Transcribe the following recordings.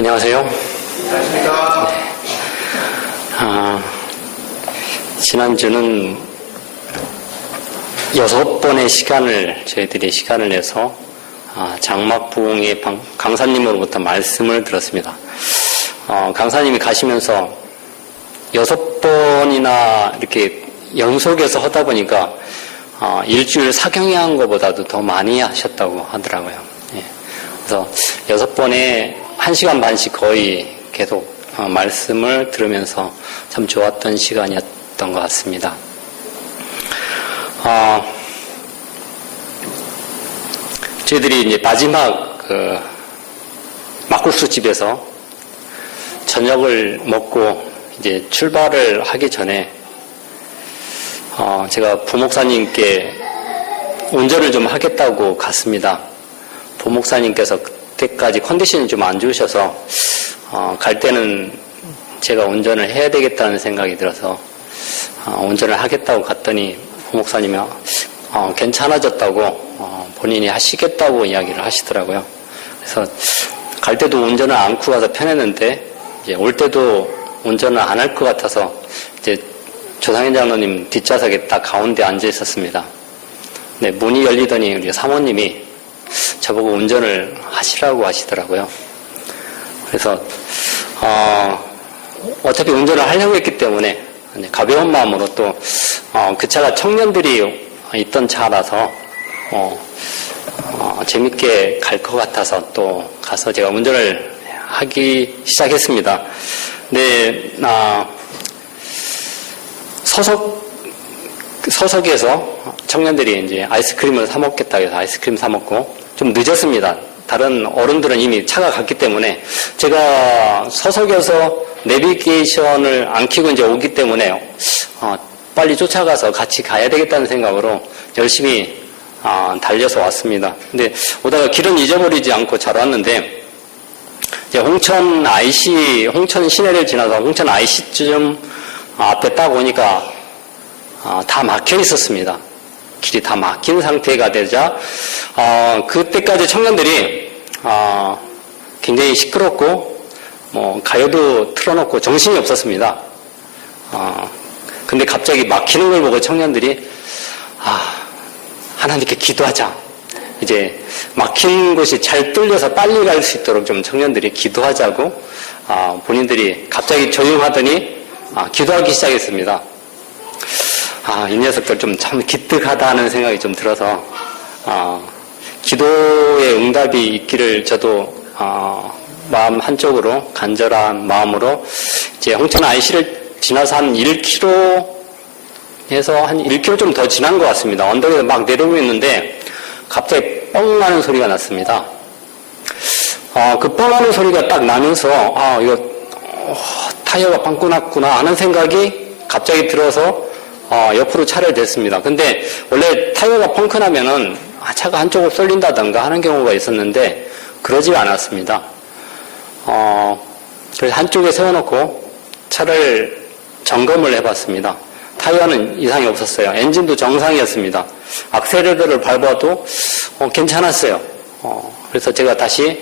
안녕하세요. 안녕하십니까. 지난주는 6번의 저희들이 시간을 내서 장막부흥의 강사님으로부터 말씀을 들었습니다. 강사님이 가시면서 6번이나 이렇게 연속해서 하다 보니까 일주일 사경회한 것보다도 더 많이 하셨다고 하더라고요. 예. 그래서 6번에 1시간 반씩 거의 계속 말씀을 들으면서 참 좋았던 시간이었던 것 같습니다. 저희들이 이제 마지막 막국수 집에서 저녁을 먹고 이제 출발을 하기 전에 제가 부목사님께 운전을 좀 하겠다고 갔습니다. 부목사님께서 그때까지 컨디션이 좀 안 좋으셔서 갈 때는 제가 운전을 해야 되겠다는 생각이 들어서 운전을 하겠다고 갔더니 부목사님이 괜찮아졌다고 본인이 하시겠다고 이야기를 하시더라고요. 그래서 갈 때도 운전을 안고 가서 편했는데 이제 올 때도 운전을 안 할 것 같아서 이제 조상현 장로님 뒷좌석에 딱 가운데 앉아 있었습니다. 네, 문이 열리더니 우리 사모님이 저보고 운전을 하시라고 하시더라고요. 그래서 어차피 운전을 하려고 했기 때문에 가벼운 마음으로 또 그 차가 청년들이 있던 차라서 재밌게 갈 것 같아서 또 가서 제가 운전을 하기 시작했습니다. 네, 서석에서 청년들이 이제 아이스크림을 사 먹겠다 해서 아이스크림 사 먹고 좀 늦었습니다. 다른 어른들은 이미 차가 갔기 때문에 제가 서석에서 내비게이션을 안 켜고 이제 오기 때문에 빨리 쫓아가서 같이 가야 되겠다는 생각으로 열심히 달려서 왔습니다. 근데 오다가 길은 잊어버리지 않고 잘 왔는데 이제 홍천 시내를 지나서 홍천 IC쯤 앞에 딱 오니까 다 막혀 있었습니다. 길이 다 막힌 상태가 되자 그때까지 청년들이 굉장히 시끄럽고 가요도 틀어놓고 정신이 없었습니다. 근데 갑자기 막히는 걸 보고 청년들이 하나님께 기도하자. 이제 막힌 곳이 잘 뚫려서 빨리 갈 수 있도록 좀 청년들이 기도하자고 본인들이 갑자기 조용하더니 기도하기 시작했습니다. 이 녀석들 좀 참 기특하다는 생각이 좀 들어서 기도의 응답이 있기를 저도 마음 한쪽으로 간절한 마음으로 이제 홍천 IC를 지나서 한 1km에서 한 1km 좀 더 지난 것 같습니다. 언덕에서 막 내려오고 있는데 갑자기 뻥 하는 소리가 났습니다. 그 뻥 하는 소리가 딱 나면서 이거 타이어가 빵꾸 났구나 하는 생각이 갑자기 들어서 옆으로 차를 댔습니다. 근데 원래 타이어가 펑크 나면은 차가 한쪽으로 쏠린다던가 하는 경우가 있었는데 그러지 않았습니다. 그래서 한쪽에 세워놓고 차를 점검을 해봤습니다. 타이어는 이상이 없었어요. 엔진도 정상이었습니다. 악셀레터를 밟아도 괜찮았어요. 그래서 제가 다시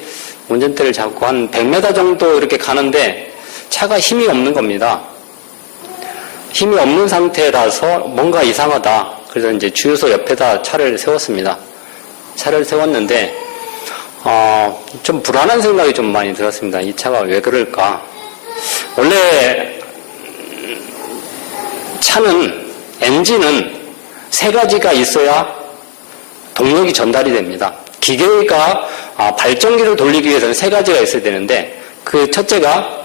운전대를 잡고 한 100m 정도 이렇게 가는데 차가 힘이 없는 겁니다. 힘이 없는 상태라서 뭔가 이상하다. 그래서 이제 주유소 옆에다 차를 세웠습니다. 차를 세웠는데 좀 불안한 생각이 좀 많이 들었습니다. 이 차가 왜 그럴까? 원래 엔진은 세 가지가 있어야 동력이 전달이 됩니다. 기계가 발전기를 돌리기 위해서는 세 가지가 있어야 되는데 그 첫째가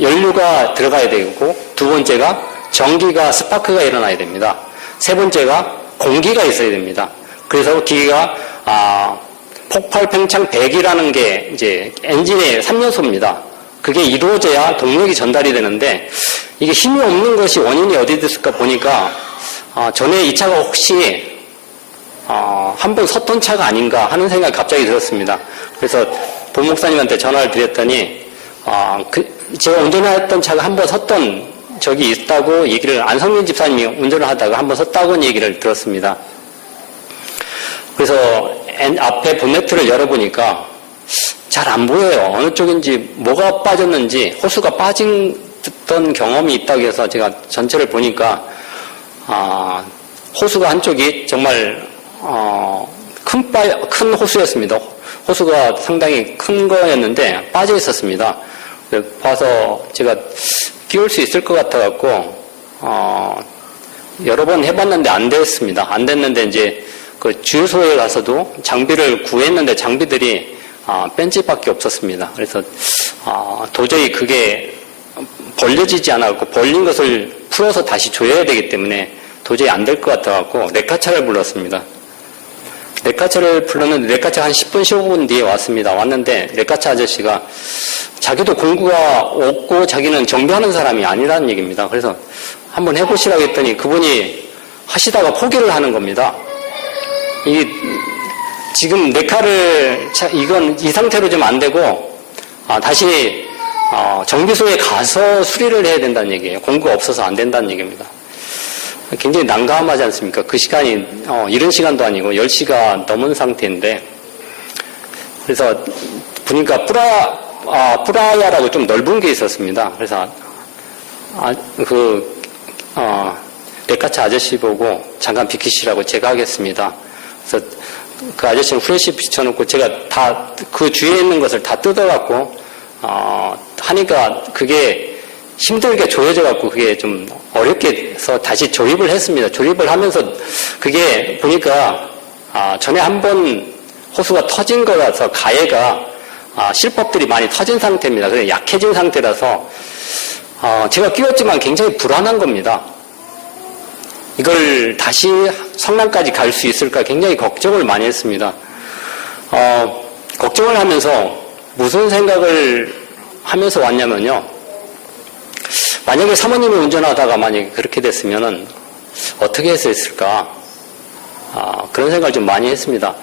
연료가 들어가야 되고 두 번째가 전기가 스파크가 일어나야 됩니다. 세 번째가 공기가 있어야 됩니다. 그래서 기계가 폭발 팽창 배기라는 게 이제 엔진의 3요소입니다. 그게 이루어져야 동력이 전달이 되는데 이게 힘이 없는 것이 원인이 어디 있을까 보니까 전에 이 차가 혹시 한번 섰던 차가 아닌가 하는 생각이 갑자기 들었습니다. 그래서 본 목사님한테 전화를 드렸더니 제가 운전했던 차가 한번 섰던 적이 있다고 얘기를 안성민 집사님이 운전을 하다가 한번 섰다고 얘기를 들었습니다. 그래서 앞에 본네트를 열어보니까 잘 안 보여요. 어느 쪽인지 뭐가 빠졌는지 호수가 빠졌던 경험이 있다고 해서 제가 전체를 보니까 호수가 한쪽이 정말 큰 호수였습니다. 호수가 상당히 큰 거였는데 빠져 있었습니다. 봐서 제가 끼울 수 있을 것 같아갖고 여러 번 해봤는데 안 됐습니다. 안 됐는데 이제 그 주유소에 가서도 장비를 구했는데 장비들이 벤치밖에 없었습니다. 그래서 도저히 그게 벌려지지 않았고 벌린 것을 풀어서 다시 조여야 되기 때문에 도저히 안 될 것 같아갖고 레카차를 불렀습니다. 레카차를 불렀는데 레카차 한 10분 15분 뒤에 왔습니다. 왔는데 레카차 아저씨가 자기도 공구가 없고 자기는 정비하는 사람이 아니라는 얘기입니다. 그래서 한번 해보시라고 했더니 그분이 하시다가 포기를 하는 겁니다. 지금 레카를 이건 이 상태로 좀 안 되고 다시 정비소에 가서 수리를 해야 된다는 얘기예요. 공구가 없어서 안 된다는 얘기입니다. 굉장히 난감하지 않습니까? 그 시간이 이른 시간도 아니고 10시가 넘은 상태인데 그래서 보니까 뿌라야라고 좀 넓은 게 있었습니다. 그래서 레카차 아저씨 보고 잠깐 비키시라고 제가 하겠습니다. 그래서 그 아저씨는 후레쉬 비춰놓고 제가 다 그 주위에 있는 것을 다 뜯어갖고 하니까 그게 힘들게 조여져갖고 그게 좀 어렵게 해서 다시 조립을 했습니다. 조립을 하면서 그게 보니까 전에 한번 호수가 터진 거라서 가해가 실법들이 많이 터진 상태입니다. 그래서 약해진 상태라서 제가 끼웠지만 굉장히 불안한 겁니다. 이걸 다시 성남까지 갈 수 있을까 굉장히 걱정을 많이 했습니다. 걱정을 하면서 무슨 생각을 하면서 왔냐면요. 만약에 사모님이 운전하다가 만약에 그렇게 됐으면은 어떻게 했을까? 그런 생각을 좀 많이 했습니다.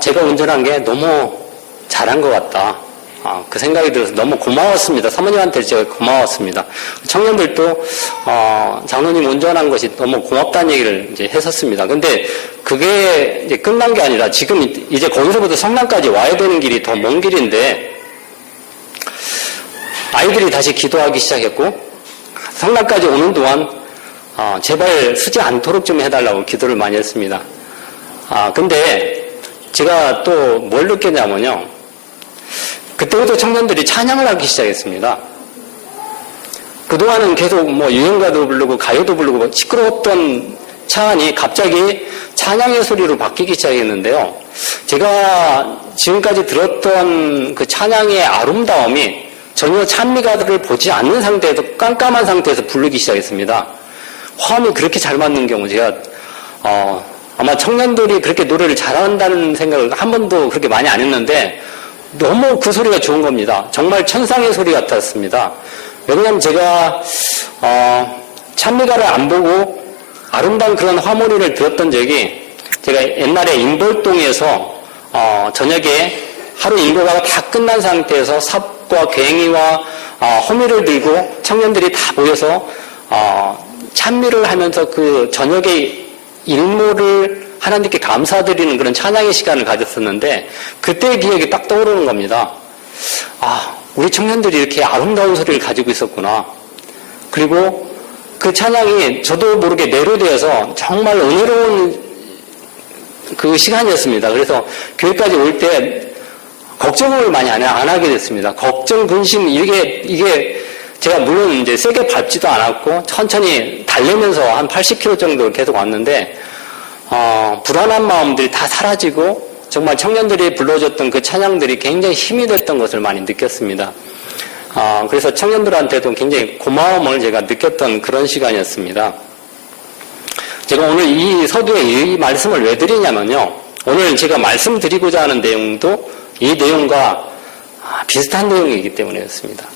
제가 운전한 게 너무 잘한 것 같다. 그 생각이 들어서 너무 고마웠습니다. 사모님한테 제가 고마웠습니다. 청년들도 장로님 운전한 것이 너무 고맙다는 얘기를 이제 했었습니다. 근데 그게 이제 끝난 게 아니라 지금 이제 거기서부터 성남까지 와야 되는 길이 더 먼 길인데 아이들이 다시 기도하기 시작했고 성남까지 오는 동안 제발 쓰지 않도록 좀 해달라고 기도를 많이 했습니다. 근데 제가 또 뭘 느꼈냐면요. 그때부터 청년들이 찬양을 하기 시작했습니다. 그동안은 계속 유행가도 부르고 가요도 부르고 시끄러웠던 차안이 갑자기 찬양의 소리로 바뀌기 시작했는데요. 제가 지금까지 들었던 그 찬양의 아름다움이 전혀 찬미가들을 보지 않는 상태에서 깜깜한 상태에서 부르기 시작했습니다. 화음이 그렇게 잘 맞는 경우 제가 아마 청년들이 그렇게 노래를 잘한다는 생각을 한 번도 그렇게 많이 안 했는데 너무 그 소리가 좋은 겁니다. 정말 천상의 소리 같았습니다. 왜냐하면 제가 찬미가를 안 보고 아름다운 그런 화모리를 들었던 적이 제가 옛날에 인벌동에서 저녁에 하루 인고가 다 끝난 상태에서 삽과 괭이와 호미를 들고 청년들이 다 모여서 찬미를 하면서 그 저녁에 일몰을 하나님께 감사드리는 그런 찬양의 시간을 가졌었는데 그때의 기억이 딱 떠오르는 겁니다. 우리 청년들이 이렇게 아름다운 소리를 가지고 있었구나. 그리고 그 찬양이 저도 모르게 내로되어서 정말 은혜로운 그 시간이었습니다. 그래서 교회까지 올 때 걱정을 많이 안 하게 됐습니다. 걱정, 근심, 이게 제가 물론 이제 세게 밟지도 않았고 천천히 달리면서 한 80km 정도 계속 왔는데 불안한 마음들이 다 사라지고 정말 청년들이 불러줬던 그 찬양들이 굉장히 힘이 됐던 것을 많이 느꼈습니다. 그래서 청년들한테도 굉장히 고마움을 제가 느꼈던 그런 시간이었습니다. 제가 오늘 이 서두에 이 말씀을 왜 드리냐면요. 오늘 제가 말씀드리고자 하는 내용도 이 내용과 비슷한 내용이기 때문이었습니다.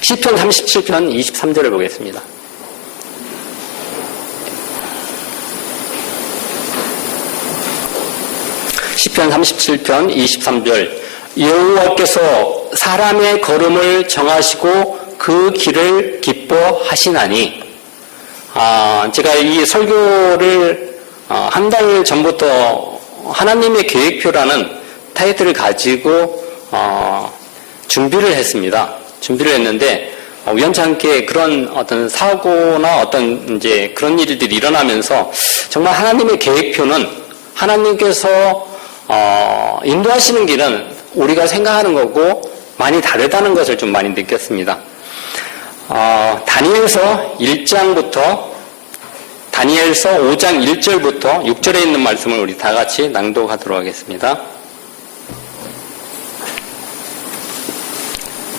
시편 37편 23절을 보겠습니다. 시편 37편 23절 여호와께서 사람의 걸음을 정하시고 그 길을 기뻐하시나니 제가 이 설교를 한 달 전부터 하나님의 계획표라는 타이틀을 가지고 준비를 했습니다. 준비를 했는데 우연찮게 그런 어떤 사고나 어떤 이제 그런 일들이 일어나면서 정말 하나님의 계획표는 하나님께서 인도하시는 길은 우리가 생각하는 거고 많이 다르다는 것을 좀 많이 느꼈습니다. 다니엘서 5장 1절부터 6절에 있는 말씀을 우리 다 같이 낭독하도록 하겠습니다.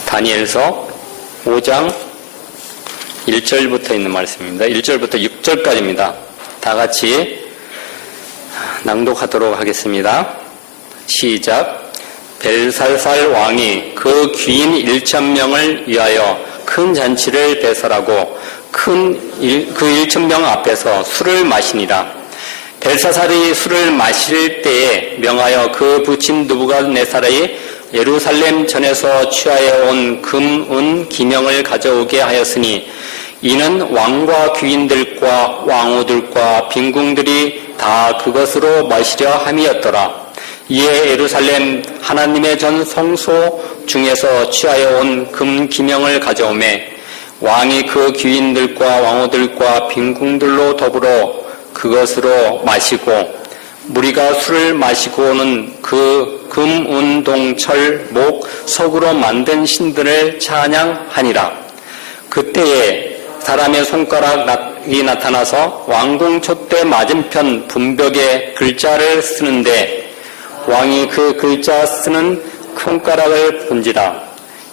다니엘서 5장 1절부터 있는 말씀입니다. 1절부터 6절까지입니다. 다 같이 낭독하도록 하겠습니다. 시작. 벨사살 왕이 그 귀인 1,000명을 위하여 큰 잔치를 배설하고 그 1,000명 앞에서 술을 마시니라. 벨사살이 술을 마실 때에 명하여 그 부친 느부갓네살의 예루살렘 전에서 취하여 온 금, 은, 기명을 가져오게 하였으니 이는 왕과 귀인들과 왕후들과 빈궁들이 다 그것으로 마시려 함이었더라. 이에 예루살렘 하나님의 전 성소 중에서 취하여 온 금 기명을 가져오매 왕이 그 귀인들과 왕후들과 빈궁들로 더불어 그것으로 마시고 무리가 술을 마시고는 그 금, 은, 동, 철, 목, 석으로 만든 신들을 찬양하니라. 그때에 사람의 손가락이 나타나서 왕궁 촛대 맞은편 분벽에 글자를 쓰는데 왕이 그 글자 쓰는 손가락을 본지라.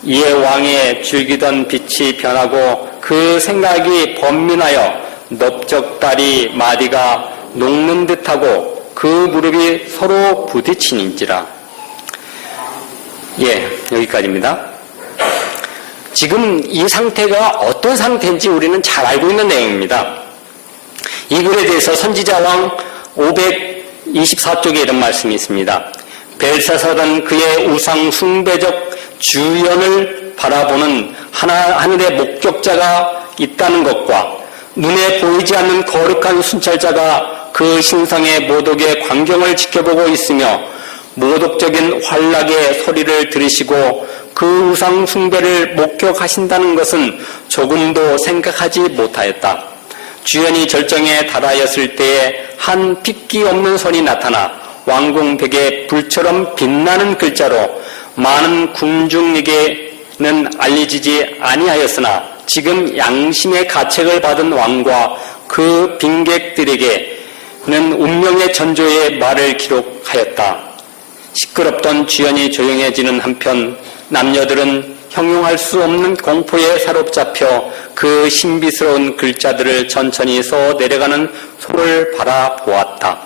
이에 왕의 즐기던 빛이 변하고 그 생각이 번민하여 넓적다리 마디가 녹는 듯하고 그 무릎이 서로 부딪히는지라. 여기까지입니다. 지금 이 상태가 어떤 상태인지 우리는 잘 알고 있는 내용입니다. 이 글에 대해서 선지자왕 524쪽에 이런 말씀이 있습니다. 벨사살은 그의 우상 숭배적 주연을 바라보는 하늘의 목격자가 있다는 것과 눈에 보이지 않는 거룩한 순찰자가 그 신성의 모독의 광경을 지켜보고 있으며 모독적인 환락의 소리를 들으시고 그 우상 숭배를 목격하신다는 것은 조금도 생각하지 못하였다. 주연이 절정에 달하였을 때에 한 핏기 없는 손이 나타나 왕궁 벽에 불처럼 빛나는 글자로 많은 궁중에게는 알려지지 아니하였으나 지금 양심의 가책을 받은 왕과 그 빈객들에게는 운명의 전조의 말을 기록하였다. 시끄럽던 주연이 조용해지는 한편 남녀들은 형용할 수 없는 공포에 사로잡혀 그 신비스러운 글자들을 천천히 서 내려가는 소를 바라보았다.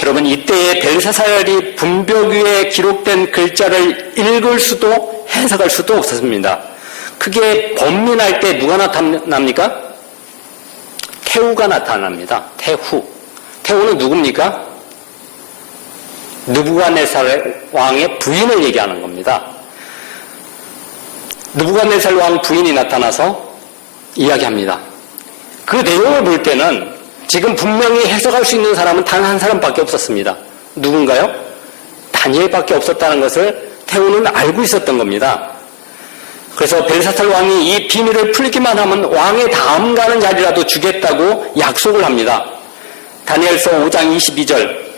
여러분, 이때에 벨사살이 분벽 위에 기록된 글자를 읽을 수도 해석할 수도 없었습니다. 크게 번민할 때 누가 나타납니까? 태후가 나타납니다. 태후는 누굽니까? 느부갓네살 왕의 부인을 얘기하는 겁니다. 느부갓네살 왕 부인이 나타나서 이야기합니다. 그 내용을 볼 때는 지금 분명히 해석할 수 있는 사람은 단 한 사람밖에 없었습니다. 누군가요? 다니엘밖에 없었다는 것을 태후는 알고 있었던 겁니다. 그래서 벨사살 왕이 이 비밀을 풀기만 하면 왕의 다음 가는 자리라도 주겠다고 약속을 합니다. 다니엘서 5장 22절.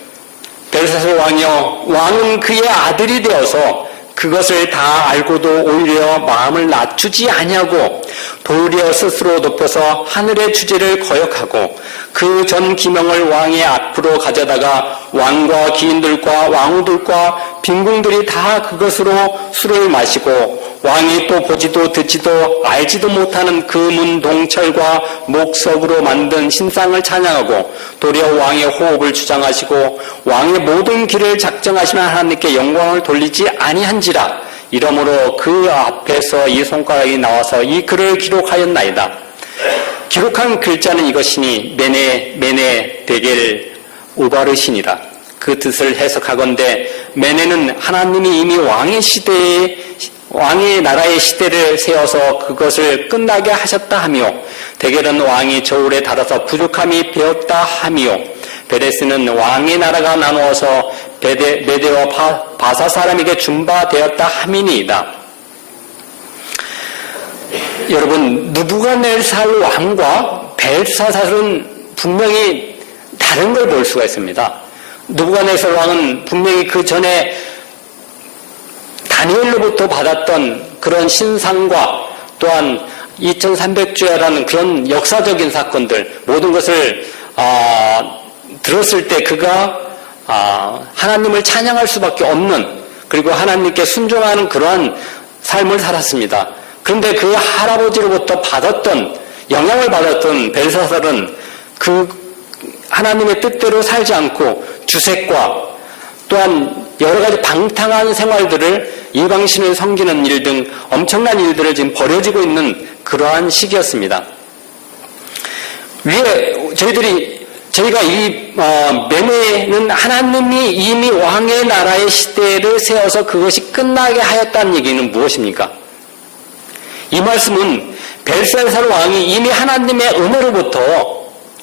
벨사살 왕이여, 왕은 그의 아들이 되어서 그것을 다 알고도 오히려 마음을 낮추지 아니하고 도리어 스스로 높여서 하늘의 주제를 거역하고 그 전 기명을 왕의 앞으로 가져다가 왕과 기인들과 왕후들과 빈궁들이 다 그것으로 술을 마시고 왕이 또 보지도 듣지도 알지도 못하는 그 문동철과 목석으로 만든 신상을 찬양하고 도리어 왕의 호흡을 주장하시고 왕의 모든 길을 작정하시는 하나님께 영광을 돌리지 아니한지라. 이러므로 그 앞에서 이 손가락이 나와서 이 글을 기록하였나이다. 기록한 글자는 이것이니 메네 데겔 우바르시니라. 그 뜻을 해석하건대 메네는 하나님이 이미 왕의 나라의 시대를 세워서 그것을 끝나게 하셨다 하며, 데겔은 왕이 저울에 달아서 부족함이 되었다 하며, 베레스는 왕의 나라가 나누어서 메대와 바사 사람에게 준바되었다 함이니이다. 여러분, 느부갓네살 왕과 벨사살은 분명히 다른 걸 볼 수가 있습니다. 느부갓네살 왕은 분명히 그 전에 다니엘로부터 받았던 그런 신상과 또한 2300주야라는 그런 역사적인 사건들, 모든 것을 들었을 때 그가 하나님을 찬양할 수밖에 없는, 그리고 하나님께 순종하는 그러한 삶을 살았습니다. 그런데 그 할아버지로부터 영향을 받았던 벨사살은 그 하나님의 뜻대로 살지 않고 주색과 또한 여러 가지 방탕한 생활들을, 이방신을 섬기는 일 등 엄청난 일들을 지금 벌여지고 있는 그러한 시기였습니다. 저희가 이 메네는 하나님이 이미 왕의 나라의 시대를 세워서 그것이 끝나게 하였다는 얘기는 무엇입니까? 이 말씀은 벨사살 왕이 이미 하나님의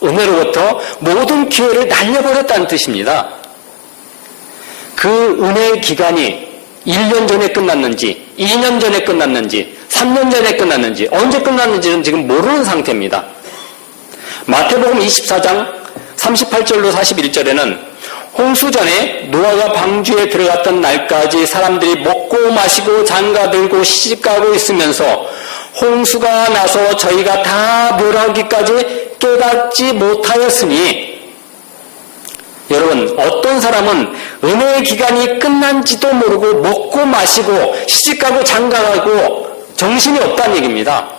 은혜로부터 모든 기회를 날려버렸다는 뜻입니다. 그 은혜의 기간이 1년 전에 끝났는지, 2년 전에 끝났는지, 3년 전에 끝났는지, 언제 끝났는지는 지금 모르는 상태입니다. 마태복음 24장 38절로 41절에는 홍수 전에 노아가 방주에 들어갔던 날까지 사람들이 먹고 마시고 장가들고 시집가고 있으면서 홍수가 나서 저희가 다 멸하기까지 깨닫지 못하였으니, 여러분, 어떤 사람은 은혜의 기간이 끝난지도 모르고 먹고 마시고 시집가고 장가가고 정신이 없다는 얘기입니다.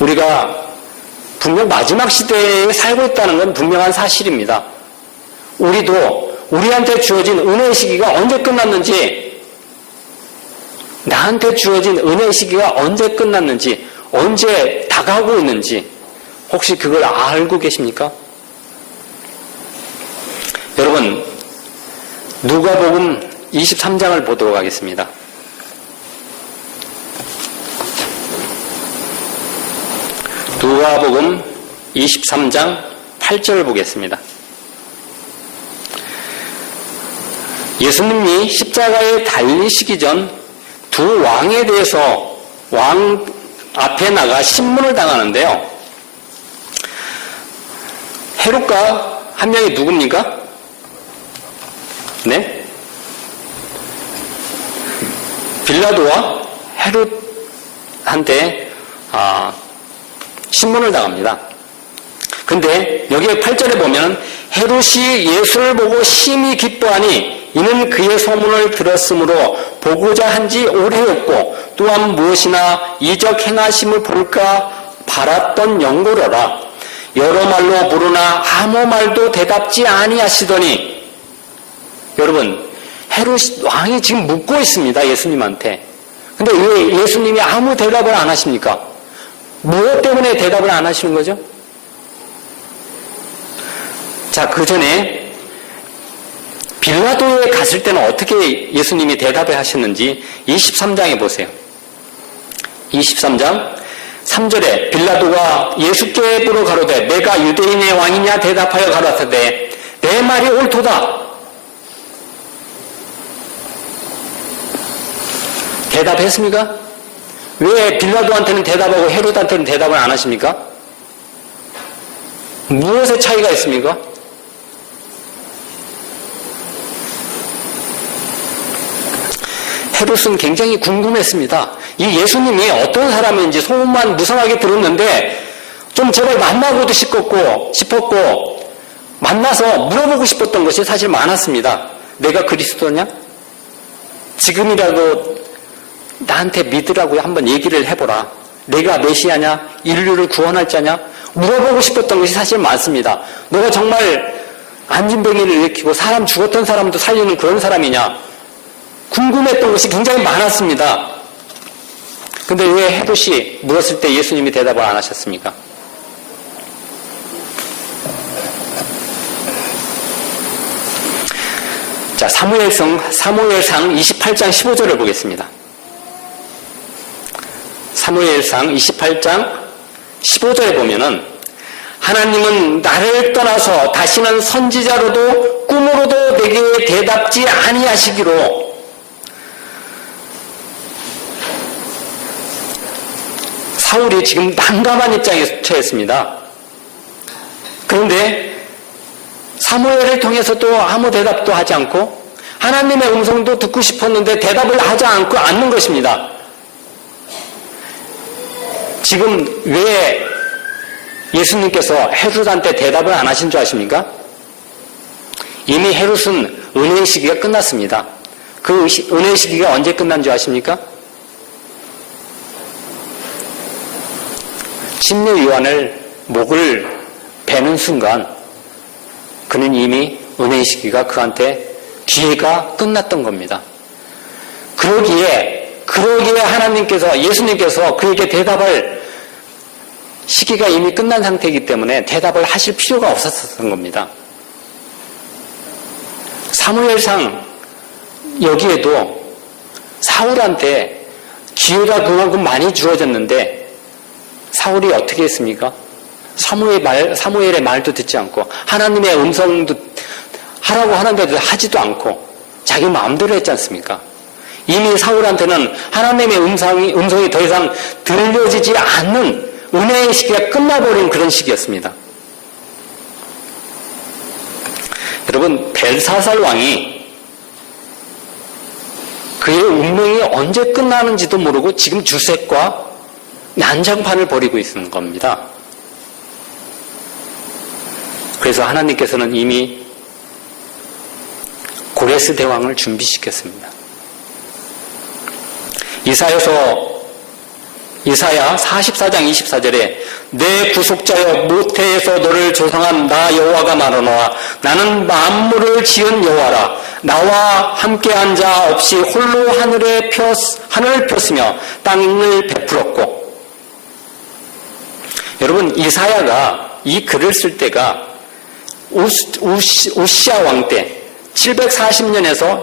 우리가 분명 마지막 시대에 살고 있다는 건 분명한 사실입니다. 우리도 우리한테 주어진 은혜의 시기가 언제 끝났는지, 나한테 주어진 은혜의 시기가 언제 끝났는지, 언제 다가오고 있는지 혹시 그걸 알고 계십니까? 여러분, 누가복음 23장을 보도록 하겠습니다. 누가복음 23장 8절을 보겠습니다. 예수님이 십자가에 달리시기 전 두 왕에 대해서 왕 앞에 나가 신문을 당하는데요. 헤롯과 한 명이 누굽니까? 네? 빌라도와 헤롯한테 신문을 당합니다. 근데 여기 8절에 보면 헤롯이 예수를 보고 심히 기뻐하니 이는 그의 소문을 들었으므로 보고자 한지 오래였고 또한 무엇이나 이적 행하심을 볼까 바랐던 영고로라. 여러 말로 물으나 아무 말도 대답지 아니하시더니, 여러분, 헤롯 왕이 지금 묻고 있습니다. 예수님한테. 근데 왜 예수님이 아무 대답을 안 하십니까? 무엇 때문에 대답을 안 하시는 거죠? 자, 그 전에 빌라도에 갔을 때는 어떻게 예수님이 대답을 하셨는지 23장에 보세요. 23장 3절에 빌라도가 예수께 물어 가로되 내가 유대인의 왕이냐 대답하여 가로되 내 말이 옳도다. 대답했습니까? 왜 빌라도한테는 대답하고 헤롯한테는 대답을 안 하십니까? 무엇의 차이가 있습니까? 헤롯은 굉장히 궁금했습니다. 이 예수님이 어떤 사람인지 소문만 무성하게 들었는데 좀 제발 만나고도 싶었고 만나서 물어보고 싶었던 것이 사실 많았습니다. 내가 그리스도냐? 지금이라도 나한테 믿으라고 한번 얘기를 해보라. 내가 메시아냐? 인류를 구원할 자냐? 물어보고 싶었던 것이 사실 많습니다. 너가 정말 안진뱅이를 일으키고 사람 죽었던 사람도 살리는 그런 사람이냐? 궁금했던 것이 굉장히 많았습니다. 근데 왜 헤롯이 물었을 때 예수님이 대답을 안 하셨습니까? 자, 사무엘상 28장 15절을 보겠습니다. 사무엘상 28장 15절에 보면은 하나님은 나를 떠나서 다시는 선지자로도 꿈으로도 내게 대답지 아니하시기로 사울이 지금 난감한 입장에 처했습니다. 그런데 사무엘을 통해서도 아무 대답도 하지 않고 하나님의 음성도 듣고 싶었는데 대답을 하지 않는 것입니다. 지금 왜 예수님께서 헤롯한테 대답을 안 하신 줄 아십니까? 이미 헤롯은 은혜의 시기가 끝났습니다. 그 은혜의 시기가 언제 끝난 줄 아십니까? 침례 요한을 목을 베는 순간 그는 이미 은혜의 시기가 그한테 기회가 끝났던 겁니다. 그러기에 하나님께서 예수님께서 그에게 대답할 시기가 이미 끝난 상태이기 때문에 대답을 하실 필요가 없었던 겁니다. 사무엘상 여기에도 사울한테 기회가 그만큼 많이 주어졌는데 사울이 어떻게 했습니까? 사무엘의 말도 듣지 않고 하나님의 음성도 하라고 하는데도 하지도 않고 자기 마음대로 했지 않습니까? 이미 사울한테는 하나님의 음성이 더 이상 들려지지 않는 은혜의 시기가 끝나버린 그런 시기였습니다. 여러분, 벨사살 왕이 그의 운명이 언제 끝나는지도 모르고 지금 주색과 난장판을 벌이고 있는 겁니다. 그래서 하나님께서는 이미 고레스 대왕을 준비시켰습니다. 이사야 44장 24절에 내 구속자여 모태에서 너를 조성한 나 여호와가 말하노라. 나는 만물을 지은 여호와라. 나와 함께한 자 없이 홀로 하늘을 폈으며 땅을 베풀었고. 여러분, 이사야가 이 글을 쓸 때가 우시아 왕 때 740년에서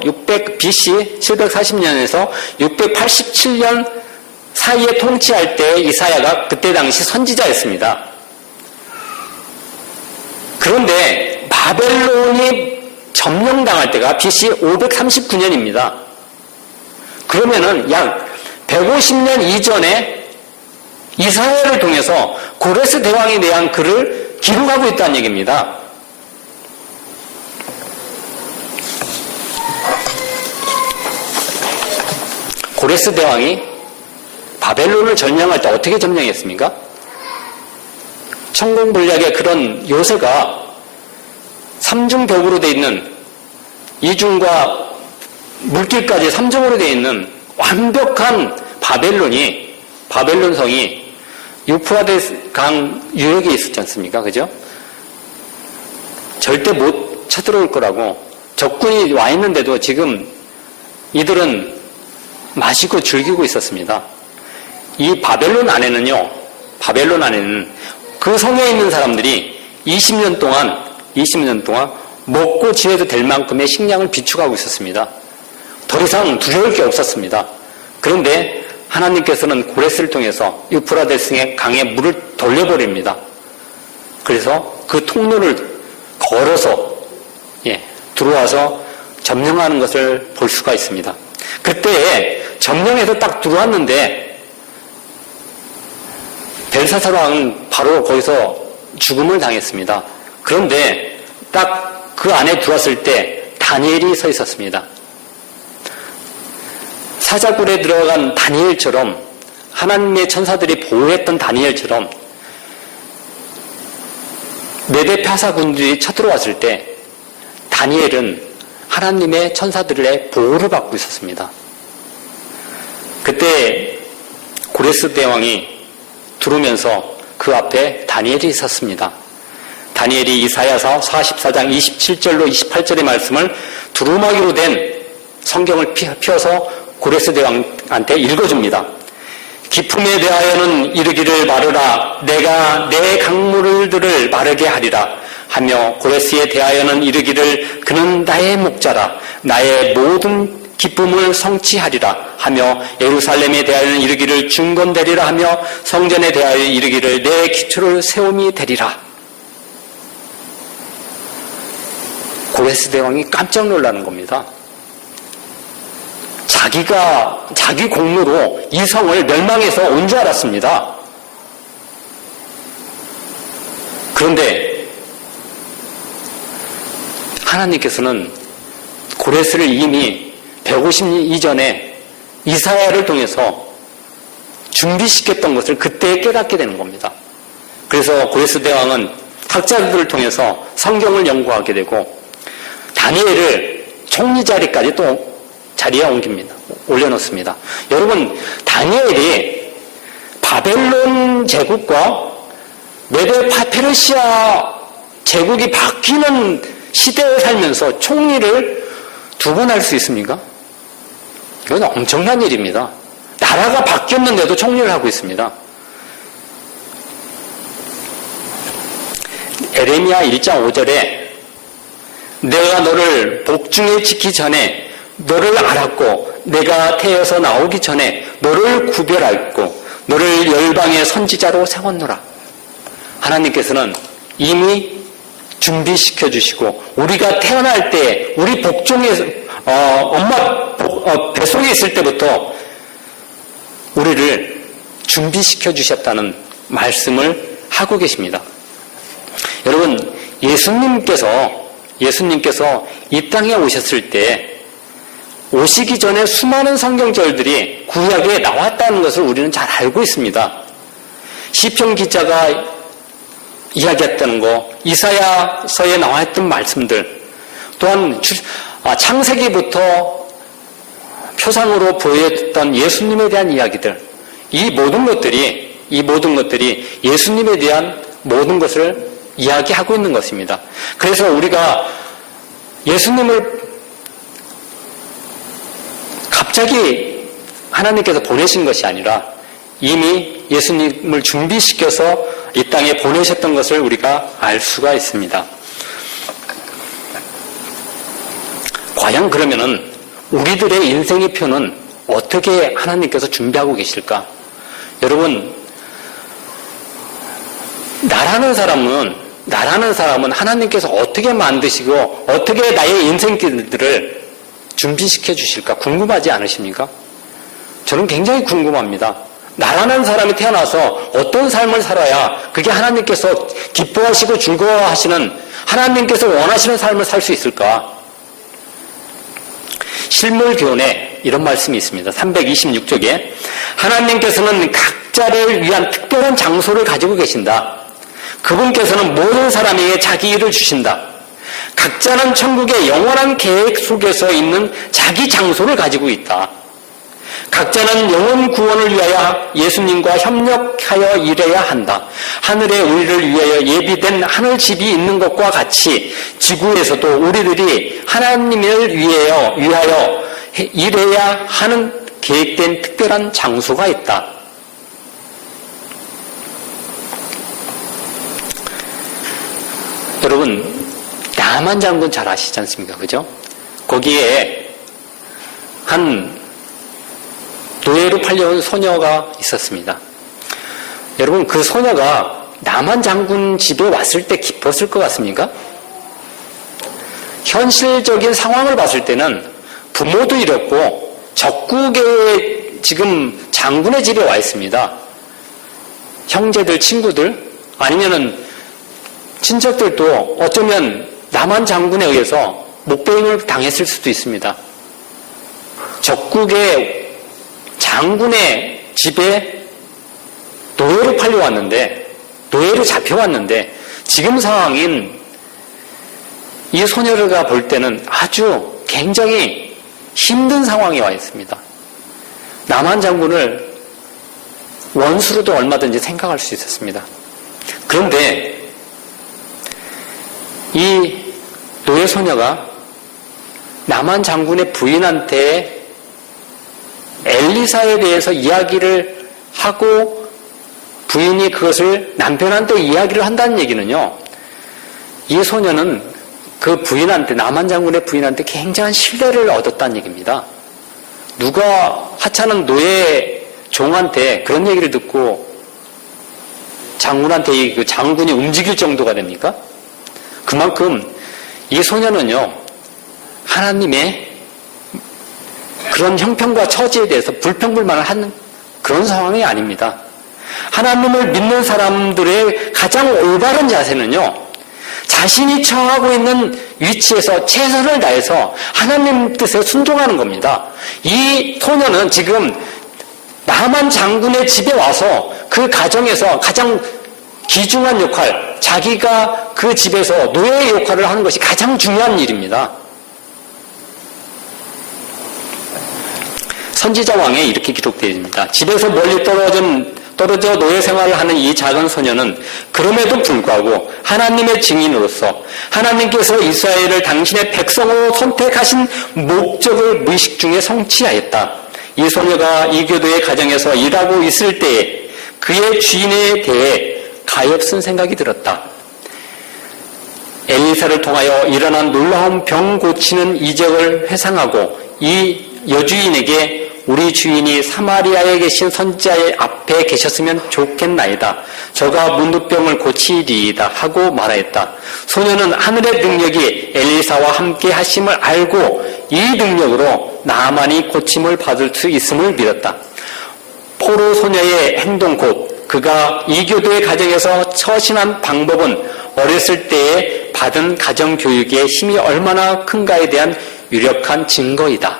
BC 740년에서 687년 사이에 통치할 때 이사야가 그때 당시 선지자였습니다. 그런데 바벨론이 점령당할 때가 BC 539년입니다. 그러면은 약 150년 이전에 이사야를 통해서 고레스 대왕에 대한 글을 기록하고 있다는 얘기입니다. 고레스 대왕이 바벨론을 점령할 때 어떻게 점령했습니까? 천공불략의 그런 요새가 삼중벽으로 되어 있는 이중과 물길까지 삼중으로 되어 있는 완벽한 바벨론성이 유프라데스 강 유역에 있었지 않습니까? 그죠? 절대 못 쳐들어올 거라고 적군이 와 있는데도 지금 이들은 마시고 즐기고 있었습니다. 이 바벨론 안에는 그 성에 있는 사람들이 20년 동안 먹고 지내도 될 만큼의 식량을 비축하고 있었습니다. 더 이상 두려울 게 없었습니다. 그런데 하나님께서는 고레스를 통해서 유프라데스 강에 물을 돌려버립니다. 그래서 그 통로를 걸어서 들어와서 점령하는 것을 볼 수가 있습니다. 그때 점령해서 딱 들어왔는데 벨사살 왕은 바로 거기서 죽음을 당했습니다. 그런데 딱 그 안에 들어왔을 때 다니엘이 서 있었습니다. 사자굴에 들어간 다니엘처럼 하나님의 천사들이 보호했던 다니엘처럼 메데파사 군들이 쳐들어왔을 때 다니엘은 하나님의 천사들의 보호를 받고 있었습니다. 그때 고레스 대왕이 들어오면서 그 앞에 다니엘이 있었습니다. 다니엘이 이사야서 44장 27절로 28절의 말씀을 두루마기로 된 성경을 펴서 고레스 대왕한테 읽어줍니다. 기품에 대하여는 이르기를 마르라. 내가 내 강물들을 마르게 하리라 하며 고레스에 대하여는 이르기를 그는 나의 목자라. 나의 모든 기쁨을 성취하리라 하며 예루살렘에 대하여는 이르기를 중건되리라 하며 성전에 대하여 이르기를 내 기초를 세움이 되리라. 고레스 대왕이 깜짝 놀라는 겁니다. 자기 공로로 이 성을 멸망해서 온 줄 알았습니다. 그런데 하나님께서는 고레스를 이미 150년 이전에 이사야를 통해서 준비시켰던 것을 그때 깨닫게 되는 겁니다. 그래서 고레스 대왕은 학자들을 통해서 성경을 연구하게 되고 다니엘을 총리 자리까지 또 자리에 올려놓습니다. 여러분, 다니엘이 바벨론 제국과 메데 페르시아 제국이 바뀌는 시대에 살면서 총리를 2번 할 수 있습니까? 이건 엄청난 일입니다. 나라가 바뀌었는데도 총리를 하고 있습니다. 에레미야 1장 5절에 내가 너를 복중에 지기 전에 너를 알았고 내가 태어서 나오기 전에 너를 구별하였고 너를 열방의 선지자로 세웠노라. 하나님께서는 이미 준비시켜 주시고 우리가 태어날 때 우리 복중에서 엄마 뱃속에 있을 때부터 우리를 준비시켜 주셨다는 말씀을 하고 계십니다. 여러분, 예수님께서 이 땅에 오셨을 때 오시기 전에 수많은 성경절들이 구약에 나왔다는 것을 우리는 잘 알고 있습니다. 시편 기자가 이야기했다는 거, 이사야서에 나와있던 말씀들, 또한 창세기부터 표상으로 보여줬던 예수님에 대한 이야기들, 이 모든 것들이 예수님에 대한 모든 것을 이야기하고 있는 것입니다. 그래서 우리가 예수님을 갑자기 하나님께서 보내신 것이 아니라 이미 예수님을 준비시켜서 이 땅에 보내셨던 것을 우리가 알 수가 있습니다. 과연 그러면은 우리들의 인생의 표는 어떻게 하나님께서 준비하고 계실까? 여러분, 나라는 사람은 하나님께서 어떻게 만드시고 어떻게 나의 인생길들을 준비시켜 주실까 궁금하지 않으십니까? 저는 굉장히 궁금합니다. 나라는 사람이 태어나서 어떤 삶을 살아야 그게 하나님께서 기뻐하시고 즐거워하시는 하나님께서 원하시는 삶을 살 수 있을까? 실물교훈에 이런 말씀이 있습니다. 326쪽에 하나님께서는 각자를 위한 특별한 장소를 가지고 계신다. 그분께서는 모든 사람에게 자기 일을 주신다. 각자는 천국의 영원한 계획 속에서 있는 자기 장소를 가지고 있다. 각자는 영혼 구원을 위하여 예수님과 협력하여 일해야 한다. 하늘에 우리를 위하여 예비된 하늘집이 있는 것과 같이 지구에서도 우리들이 하나님을 위하여 일해야 하는 계획된 특별한 장소가 있다. 여러분, 나만 장군 잘 아시지 않습니까? 그죠? 거기에 한 노예로 팔려온 소녀가 있었습니다. 여러분, 그 소녀가 나만 장군 집에 왔을 때 기뻤을 것 같습니까? 현실적인 상황을 봤을 때는 부모도 잃었고 적국의 지금 장군의 집에 와 있습니다. 형제들, 친구들, 아니면은 친척들도 어쩌면 남한 장군에 의해서 목베임을 당했을 수도 있습니다. 적국의 장군의 집에 노예로 팔려왔는데, 노예로 잡혀왔는데, 지금 상황인 이 소녀가 볼 때는 아주 굉장히 힘든 상황에 와 있습니다. 남한 장군을 원수로도 얼마든지 생각할 수 있었습니다. 그런데 이 노예 소녀가 남한 장군의 부인한테 엘리사에 대해서 이야기를 하고 부인이 그것을 남편한테 이야기를 한다는 얘기는요, 이 소녀는 그 부인한테, 남한 장군의 부인한테 굉장한 신뢰를 얻었다는 얘기입니다. 누가 하찮은 노예 종한테 그런 얘기를 듣고 장군한테 그 장군이 움직일 정도가 됩니까? 그만큼 이 소녀는요, 하나님의 그런 형편과 처지에 대해서 불평불만을 하는 그런 상황이 아닙니다. 하나님을 믿는 사람들의 가장 올바른 자세는요, 자신이 처하고 있는 위치에서 최선을 다해서 하나님 뜻에 순종하는 겁니다. 이 소녀는 지금 나만 장군의 집에 와서 그 가정에서 가장 귀중한 역할, 자기가 그 집에서 노예의 역할을 하는 것이 가장 중요한 일입니다. 선지자 왕에 이렇게 기록되어 있습니다. 집에서 멀리 떨어져 노예 생활을 하는 이 작은 소녀는 그럼에도 불구하고 하나님의 증인으로서 하나님께서 이스라엘을 당신의 백성으로 선택하신 목적을 무의식 중에 성취하였다. 이 소녀가 이교도의 가정에서 일하고 있을 때에 그의 주인에 대해 가엾은 생각이 들었다. 엘리사를 통하여 일어난 놀라운 병 고치는 이적을 회상하고 이 여주인에게 우리 주인이 사마리아에 계신 선지자의 앞에 계셨으면 좋겠나이다. 저가 문둥병을 고치리이다 하고 말하였다. 소녀는 하늘의 능력이 엘리사와 함께 하심을 알고 이 능력으로 나만이 고침을 받을 수 있음을 믿었다. 포로 소녀의 행동 곧 그가 이교도의 가정에서 처신한 방법은 어렸을 때에 받은 가정교육의 힘이 얼마나 큰가에 대한 유력한 증거이다.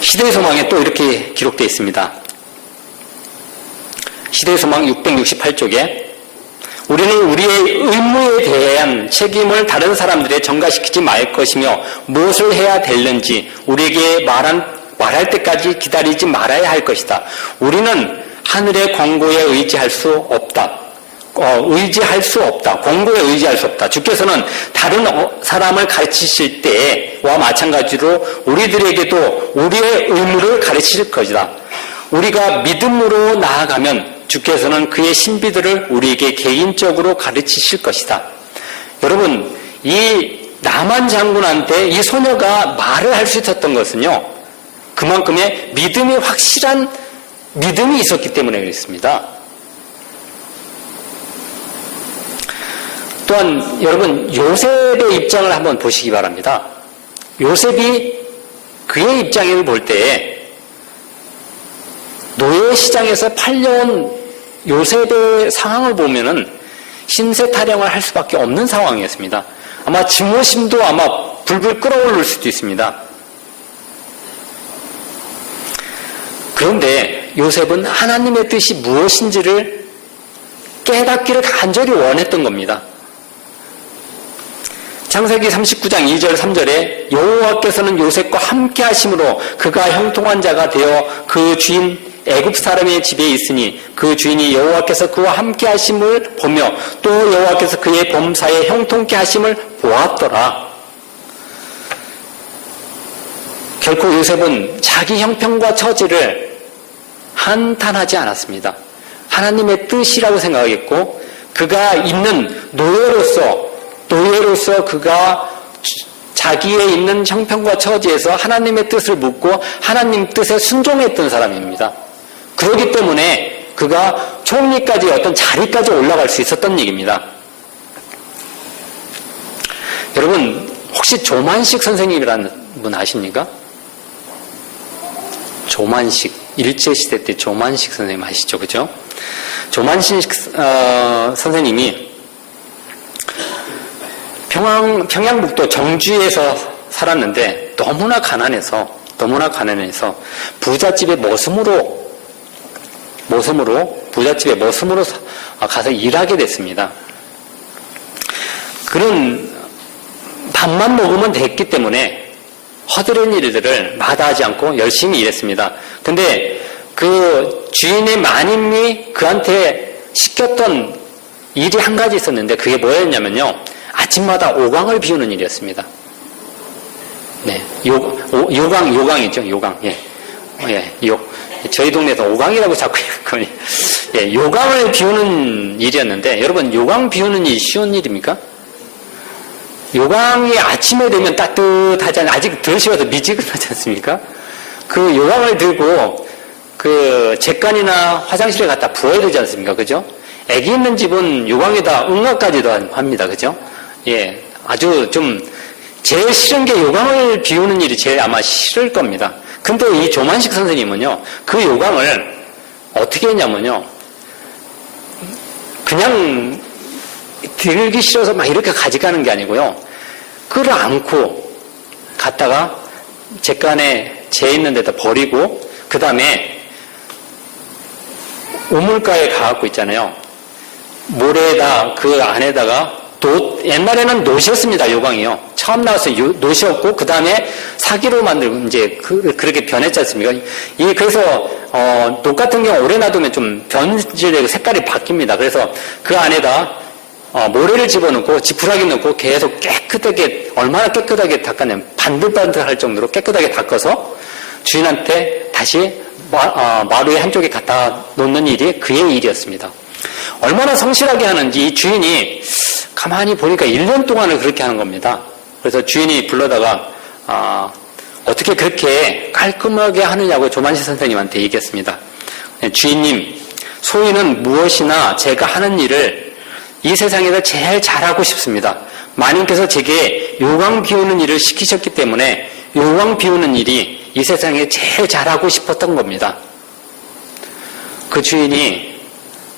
시대의 소망에 또 이렇게 기록되어 있습니다. 시대의 소망 668쪽에 우리는 우리의 의무에 대한 책임을 다른 사람들에 전가시키지 말 것이며 무엇을 해야 될는지 우리에게 말할 때까지 기다리지 말아야 할 것이다. 우리는 하늘의 권고에 의지할 수 없다. 권고에 의지할 수 없다. 주께서는 다른 사람을 가르치실 때와 마찬가지로 우리들에게도 우리의 의무를 가르칠 것이다. 우리가 믿음으로 나아가면 주께서는 그의 신비들을 우리에게 개인적으로 가르치실 것이다. 여러분, 이 나만 장군한테 이 소녀가 말을 할 수 있었던 것은요, 그만큼의 믿음이 확실한 믿음이 있었기 때문에 그렇습니다. 또한 여러분 요셉의 입장을 한번 보시기 바랍니다. 요셉이 그의 입장을 볼 때에 노예 시장에서 팔려온 요셉의 상황을 보면은 신세 타령을 할 수밖에 없는 상황이었습니다. 아마 증오심도 아마 불불 끓어오를 수도 있습니다. 그런데 요셉은 하나님의 뜻이 무엇인지를 깨닫기를 간절히 원했던 겁니다. 창세기 39장 2절 3절에 여호와께서는 요셉과 함께 하심으로 그가 형통한 자가 되어 그 주인 애굽 사람의 집에 있으니 그 주인이 여호와께서 그와 함께 하심을 보며 또 여호와께서 그의 범사에 형통케 하심을 보았더라. 결코 요셉은 자기 형편과 처지를 한탄하지 않았습니다. 하나님의 뜻이라고 생각했고 그가 있는 노예로서 그가 자기의 있는 형편과 처지에서 하나님의 뜻을 묻고 하나님 뜻에 순종했던 사람입니다. 그렇기 때문에 그가 총리까지 어떤 자리까지 올라갈 수 있었던 얘기입니다. 여러분 혹시 조만식 선생님이라는 분 아십니까? 조만식, 일제시대 때 조만식 선생님 아시죠? 그죠? 조만식 선생님이 평양북도 정주에서 살았는데 너무나 가난해서 부잣집의 머슴으로 가서 일하게 됐습니다. 그런 밥만 먹으면 됐기 때문에 허드렛 일들을 마다하지 않고 열심히 일했습니다. 근데 그 주인의 마님이 그한테 시켰던 일이 한 가지 있었는데 그게 뭐였냐면요. 아침마다 오강을 비우는 일이었습니다. 네, 요강이죠, 요강. 저희 동네에서 오강이라고 자꾸 했거든요. 요강을 비우는 일이었는데, 여러분, 요강 비우는 일이 쉬운 일입니까? 요강이 아침에 되면 따뜻하지 않아요? 아직 덜 식어서 미지근하지 않습니까? 그 요강을 들고, 그, 잿간이나 화장실에 갖다 부어야 되지 않습니까? 그죠? 애기 있는 집은 요강에다 응아까지도 합니다. 그죠? 예. 아주 좀, 제일 싫은 게 요강을 비우는 일이 제일 아마 싫을 겁니다. 근데 이 조만식 선생님은요, 그 요강을 어떻게 했냐면요, 그냥 들기 싫어서 막 이렇게 가져가는 게 아니고요, 끌어 안고 갔다가 객관에 재 있는 데다 버리고, 그 다음에 우물가에 가갖고 있잖아요. 모래에다 그 안에다가 옛날에는 노시였습니다. 요강이요. 처음 나와서 노시였고 그 다음에 사기로 만들고 이제 그렇게 변했지 않습니까? 그래서 녹 같은 경우 오래 놔두면 좀 변질되고 색깔이 바뀝니다. 그래서 그 안에다 모래를 집어넣고 지푸라기 넣고 계속 깨끗하게, 얼마나 깨끗하게 닦았냐면 반들반들할 정도로 깨끗하게 닦아서 주인한테 다시 마루의 한쪽에 갖다 놓는 일이 그의 일이었습니다. 얼마나 성실하게 하는지 이 주인이 가만히 보니까 1년 동안을 그렇게 하는 겁니다. 그래서 주인이 불러다가 어떻게 그렇게 깔끔하게 하느냐고 조만식 선생님한테 얘기했습니다. 주인님, 소인은 무엇이나 제가 하는 일을 이 세상에서 제일 잘하고 싶습니다. 마님께서 제게 요강 비우는 일을 시키셨기 때문에 요강 비우는 일이 이 세상에 제일 잘하고 싶었던 겁니다. 그 주인이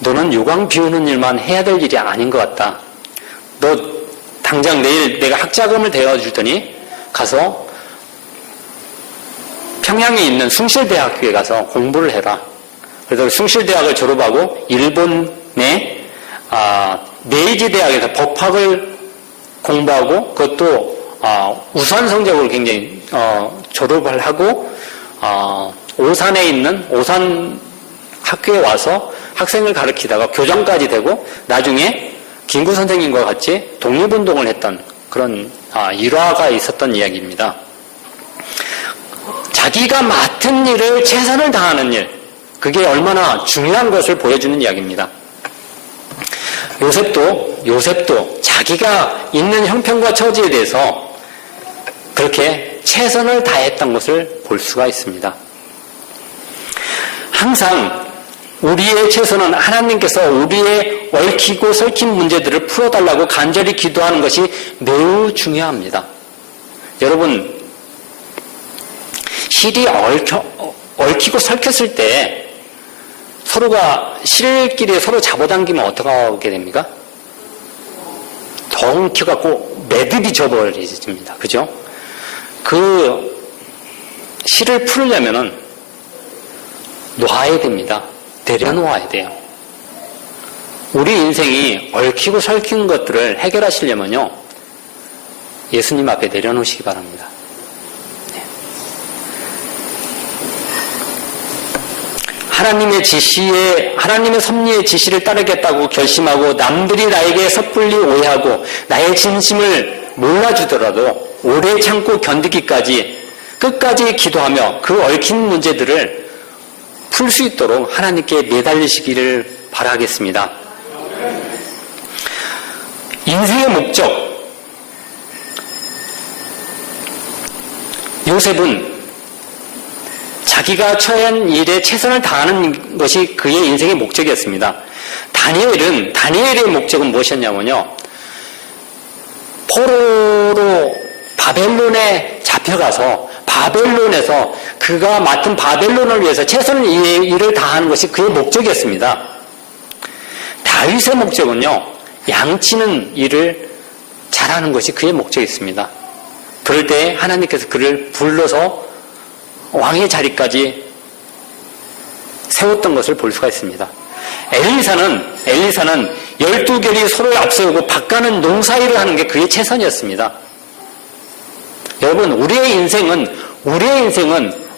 너는 요강 비우는 일만 해야 될 일이 아닌 것 같다. 너 당장 내일 내가 학자금을 대여줄 테니 가서 평양에 있는 숭실대학교에 가서 공부를 해라. 그래서 숭실대학을 졸업하고 일본의 메이지 대학에서 법학을 공부하고 그것도 우수한 성적으로 굉장히 졸업을 하고 오산에 있는 오산 학교에 와서 학생을 가르치다가 교장까지 되고 나중에 김구 선생님과 같이 독립운동을 했던 그런 일화가 있었던 이야기입니다. 자기가 맡은 일을 최선을 다하는 일, 그게 얼마나 중요한 것을 보여주는 이야기입니다. 요셉도 자기가 있는 형편과 처지에 대해서 그렇게 최선을 다했던 것을 볼 수가 있습니다. 항상 우리의 최선은 하나님께서 우리의 얽히고 설킨 문제들을 풀어달라고 간절히 기도하는 것이 매우 중요합니다. 여러분, 실이 얽히고 설켰을 때 서로가 실끼리 서로 잡아당기면 어떻게 됩니까? 더 엉켜갖고 매듭이 져버려집니다. 그죠? 그 실을 풀려면은 놔야 됩니다. 내려놓아야 돼요. 우리 인생이 얽히고 설킨 것들을 해결하시려면요, 예수님 앞에 내려놓으시기 바랍니다. 네. 하나님의 섭리의 지시를 따르겠다고 결심하고 남들이 나에게 섣불리 오해하고 나의 진심을 몰라주더라도 오래 참고 견디기까지 끝까지 기도하며 그 얽힌 문제들을 풀 수 있도록 하나님께 매달리시기를 바라겠습니다. 인생의 목적. 요셉은 자기가 처한 일에 최선을 다하는 것이 그의 인생의 목적이었습니다. 다니엘의 목적은 무엇이었냐면요, 포로로 바벨론에 잡혀가서 바벨론에서 그가 맡은 바벨론을 위해서 최선의 일을 다하는 것이 그의 목적이었습니다. 다윗의 목적은요, 양치는 일을 잘하는 것이 그의 목적이었습니다. 그럴 때 하나님께서 그를 불러서 왕의 자리까지 세웠던 것을 볼 수가 있습니다. 엘리사는 12결이 서로를 앞세우고 바꿔는 농사일을 하는 게 그의 최선이었습니다. 여러분, 우리의 인생은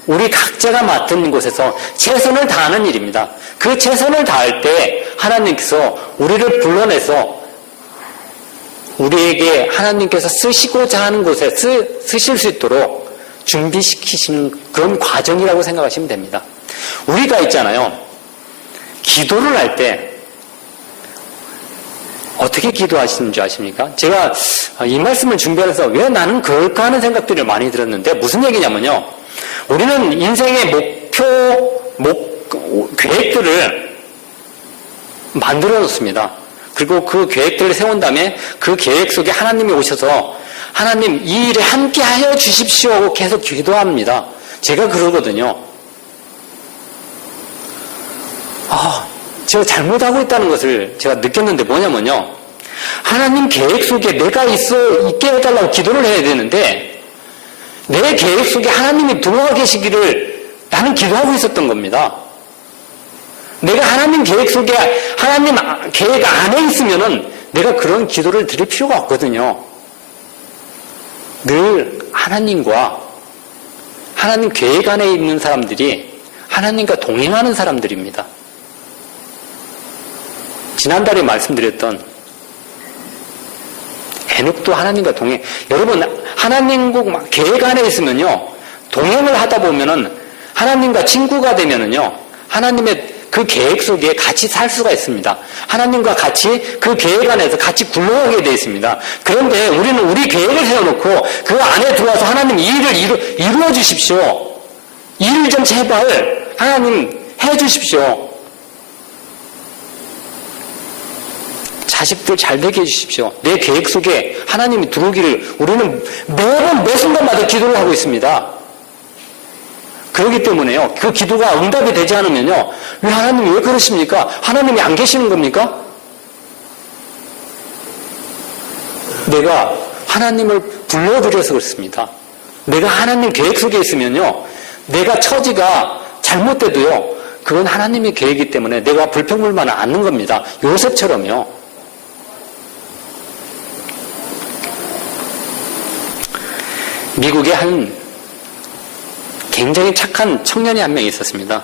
우리 각자가 맡은 곳에서 최선을 다하는 일입니다. 그 최선을 다할 때 하나님께서 우리를 불러내서 우리에게 하나님께서 쓰시고자 하는 곳에 쓰실 수 있도록 준비시키시는 그런 과정이라고 생각하시면 됩니다. 우리가 있잖아요, 기도를 할 때 어떻게 기도하시는 줄 아십니까? 제가 이 말씀을 준비해서 왜 나는 그럴까 하는 생각들이 많이 들었는데, 무슨 얘기냐면요, 우리는 인생의 계획들을 만들어 놓습니다. 그리고 그 계획들을 세운 다음에 그 계획 속에 하나님이 오셔서 하나님 이 일에 함께 하여 주십시오 하고 계속 기도합니다. 제가 그러거든요. 제가 잘못하고 있다는 것을 제가 느꼈는데 뭐냐면요. 하나님 계획 속에 내가 있게 해달라고 기도를 해야 되는데 내 계획 속에 하나님이 들어와 계시기를 나는 기도하고 있었던 겁니다. 내가 하나님 계획 속에 하나님 계획 안에 있으면은 내가 그런 기도를 드릴 필요가 없거든요. 늘 하나님과 하나님 계획 안에 있는 사람들이 하나님과 동행하는 사람들입니다. 지난달에 말씀드렸던 에녹도 하나님과 동행. 여러분 하나님과 계획 안에 있으면요 동행을 하다 보면은 하나님과 친구가 되면은요 하나님의 그 계획 속에 같이 살 수가 있습니다. 하나님과 같이 그 계획 안에서 같이 굴러가게 되어 있습니다. 그런데 우리는 우리 계획을 세워놓고 그 안에 들어와서 하나님 이 일을 이루어 주십시오. 이 일을 좀 제발 하나님 해 주십시오. 자식들 잘 되게 해주십시오. 내 계획 속에 하나님이 들어오기를 우리는 매번 매 순간마다 기도를 하고 있습니다. 그렇기 때문에요. 그 기도가 응답이 되지 않으면요. 왜 하나님이 왜 그러십니까? 하나님이 안 계시는 겁니까? 내가 하나님을 불러드려서 그렇습니다. 내가 하나님 계획 속에 있으면요. 내가 처지가 잘못돼도요. 그건 하나님의 계획이기 때문에 내가 불평불만을 않는 겁니다. 요셉처럼요. 미국에 한 굉장히 착한 청년이 한 명 있었습니다.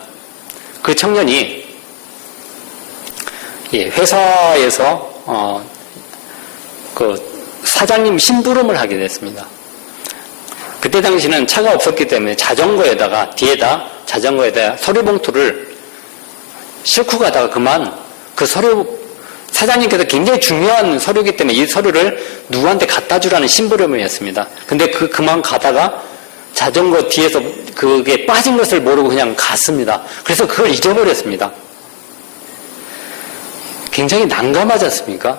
그 청년이 회사에서 그 사장님 심부름을 하게 됐습니다. 그때 당시는 차가 없었기 때문에 뒤에다 자전거에다 서류봉투를 싣고 가다가 그만 그 사장님께서 굉장히 중요한 서류이기 때문에 이 서류를 누구한테 갖다 주라는 심부름이었습니다. 근데 그만 가다가 자전거 뒤에서 그게 빠진 것을 모르고 그냥 갔습니다. 그래서 그걸 잊어버렸습니다. 굉장히 난감하지 않습니까?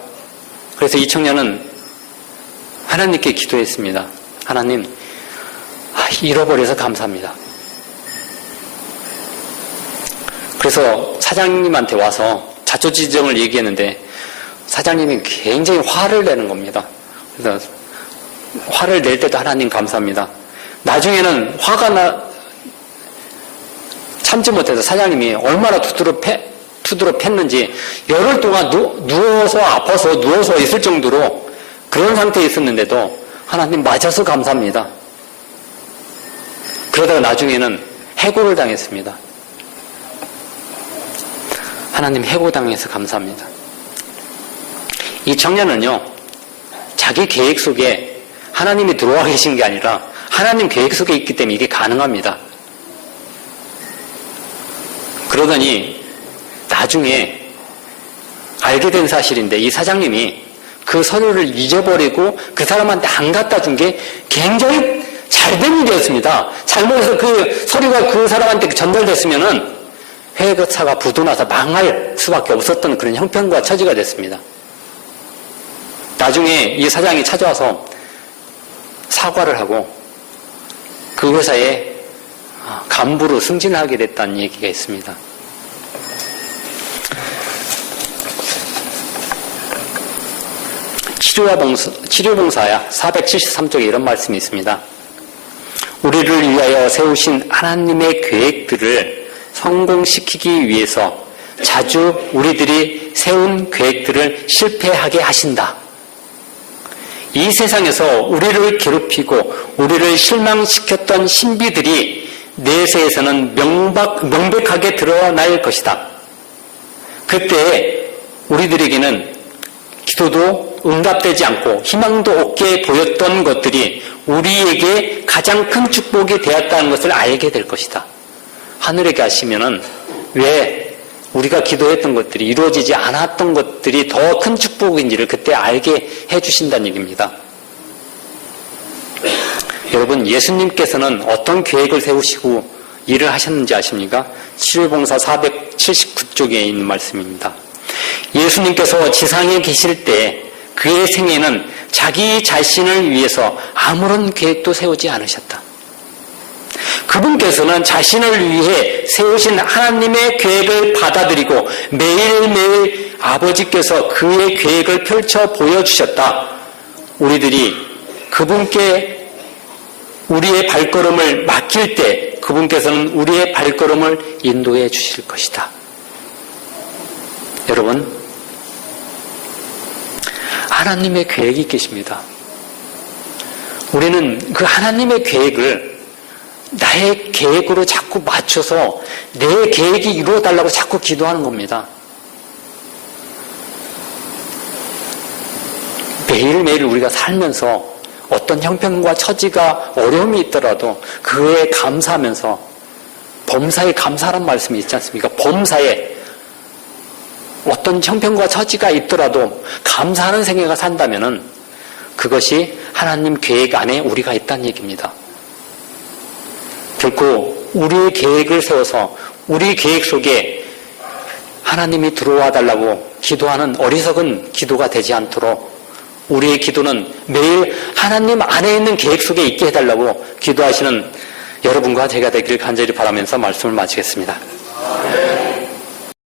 그래서 이 청년은 하나님께 기도했습니다. 하나님, 잃어버려서 감사합니다. 그래서 사장님한테 와서 자초지정을 얘기했는데 사장님이 굉장히 화를 내는 겁니다. 그래서 화를 낼 때도 하나님 감사합니다. 나중에는 화가 참지 못해서 사장님이 얼마나 투드러 팼는지 열흘 동안 누워서 있을 정도로 그런 상태에 있었는데도 하나님 맞아서 감사합니다. 그러다가 나중에는 해고를 당했습니다. 하나님 해고당해서 감사합니다. 이 청년은요, 자기 계획 속에 하나님이 들어와 계신 게 아니라 하나님 계획 속에 있기 때문에 이게 가능합니다. 그러더니 나중에 알게 된 사실인데 이 사장님이 그 서류를 잊어버리고 그 사람한테 안 갖다 준 게 굉장히 잘된 일이었습니다. 잘못해서 그 서류가 그 사람한테 전달됐으면은 회사가 부도나서 망할 수밖에 없었던 그런 형편과 처지가 됐습니다. 나중에 이 사장이 찾아와서 사과를 하고 그 회사에 간부로 승진하게 됐다는 얘기가 있습니다. 치료봉사야 473쪽에 이런 말씀이 있습니다. 우리를 위하여 세우신 하나님의 계획들을 성공시키기 위해서 자주 우리들이 세운 계획들을 실패하게 하신다. 이 세상에서 우리를 괴롭히고 우리를 실망시켰던 신비들이 내세에서는 명백하게 드러날 것이다. 그때 우리들에게는 기도도 응답되지 않고 희망도 없게 보였던 것들이 우리에게 가장 큰 축복이 되었다는 것을 알게 될 것이다. 하늘에 가시면은 왜 우리가 기도했던 것들이 이루어지지 않았던 것들이 더 큰 축복인지를 그때 알게 해주신다는 얘기입니다. 여러분, 예수님께서는 어떤 계획을 세우시고 일을 하셨는지 아십니까? 치료봉사 479쪽에 있는 말씀입니다. 예수님께서 지상에 계실 때 그의 생애는 자기 자신을 위해서 아무런 계획도 세우지 않으셨다. 그분께서는 자신을 위해 세우신 하나님의 계획을 받아들이고 매일매일 아버지께서 그의 계획을 펼쳐 보여주셨다. 우리들이 그분께 우리의 발걸음을 맡길 때 그분께서는 우리의 발걸음을 인도해 주실 것이다. 여러분, 하나님의 계획이 계십니다. 우리는 그 하나님의 계획을 나의 계획으로 자꾸 맞춰서 내 계획이 이루어달라고 자꾸 기도하는 겁니다. 매일매일 우리가 살면서 어떤 형편과 처지가 어려움이 있더라도 그에 감사하면서 범사에 감사란 말씀이 있지 않습니까? 범사에 어떤 형편과 처지가 있더라도 감사하는 생애가 산다면은 그것이 하나님 계획 안에 우리가 있다는 얘기입니다. 결코 우리의 계획을 세워서 우리 계획 속에 하나님이 들어와 달라고 기도하는 어리석은 기도가 되지 않도록 우리의 기도는 매일 하나님 안에 있는 계획 속에 있게 해달라고 기도하시는 여러분과 제가 되기를 간절히 바라면서 말씀을 마치겠습니다.